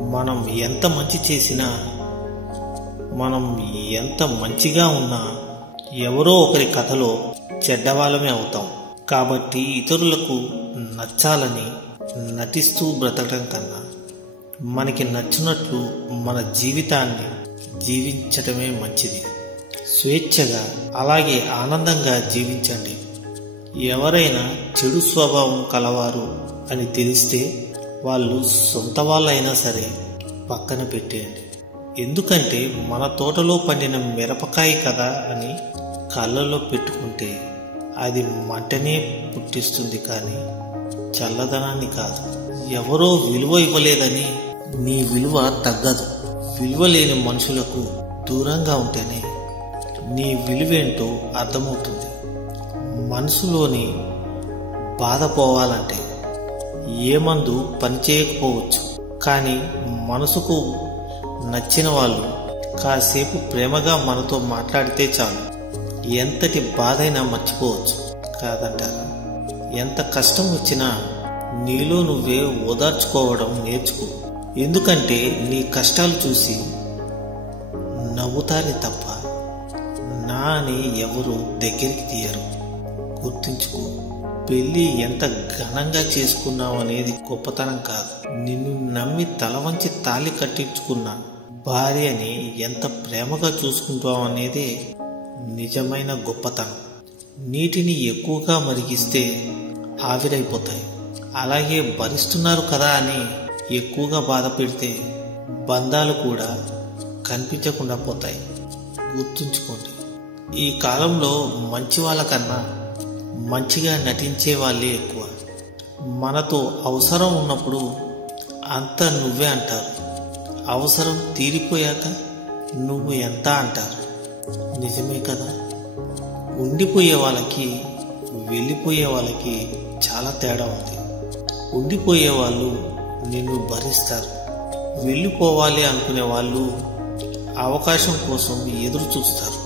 మనం ఎంత మంచి చేసినా, మనం ఎంత మంచిగా ఉన్నా ఎవరో ఒకరి కథలో చెడ్డవాళ్ళమే అవుతాం. కాబట్టి ఇతరులకు నచ్చాలని నటిస్తూ బ్రతకడం కన్నా మనకి నచ్చినట్లు మన జీవితాన్ని జీవించటమే మంచిది. స్వేచ్ఛగా అలాగే ఆనందంగా జీవించండి. ఎవరైనా చెడు స్వభావం కలవారు అని తెలిస్తే వాళ్ళు సొంత వాళ్ళైనా సరే పక్కన పెట్టేయండి. ఎందుకంటే మన తోటలో పండిన మిరపకాయ కదా అని కళ్ళలో పెట్టుకుంటే అది మంటనే పుట్టిస్తుంది, కానీ చల్లదనాన్ని కాదు. ఎవరో విలువ ఇవ్వలేదని నీ విలువ తగ్గదు. విలువ లేని మనుషులకు దూరంగా ఉంటేనే నీ విలువేంటో అర్థమవుతుంది. మనసులోని బాధ పోవాలంటే ఏ మందు పనిచేయకపోవచ్చు, కానీ మనసుకు నచ్చిన వాళ్ళు కాసేపు ప్రేమగా మనతో మాట్లాడితే చాలు, ఎంతటి బాధైనా మర్చిపోవచ్చు. కాదంటారా? ఎంత కష్టం వచ్చినా నీలో నువ్వే ఓదార్చుకోవడం నేర్చుకో. ఎందుకంటే నీ కష్టాలు చూసి నవ్వుతారే తప్ప నా అని ఎవరు దగ్గరికి తీయరు. గుర్తుంచుకో, పెళ్లి ఎంత ఘనంగా చేసుకున్నావు అనేది గొప్పతనం కాదు, నిన్ను నమ్మి తల వంచి తాళి కట్టించుకున్న భార్యని ఎంత ప్రేమగా చూసుకుంటావు అనేదే నిజమైన గొప్పతనం. నీటిని ఎక్కువగా మరిగిస్తే ఆవిరైపోతాయి. అలాగే భరిస్తున్నారు కదా అని ఎక్కువగా బాధ పెడితే బంధాలు కూడా కనిపించకుండా పోతాయి. గుర్తుంచుకోండి, ఈ కాలంలో మంచి వాళ్ళకన్నా మంచిగా నటించే వాళ్ళే ఎక్కువ. మనతో అవసరం ఉన్నప్పుడు అంతా నువ్వే అంటారు, అవసరం తీరిపోయాక నువ్వు ఎంత అంటారు. నిజమే కదా? ఉండిపోయే వాళ్ళకి వెళ్ళిపోయే వాళ్ళకి చాలా తేడా ఉంది. ఉండిపోయే వాళ్ళు నిన్ను భరిస్తారు, వెళ్ళిపోవాలి అనుకునే వాళ్ళు అవకాశం కోసం ఎదురు చూస్తారు.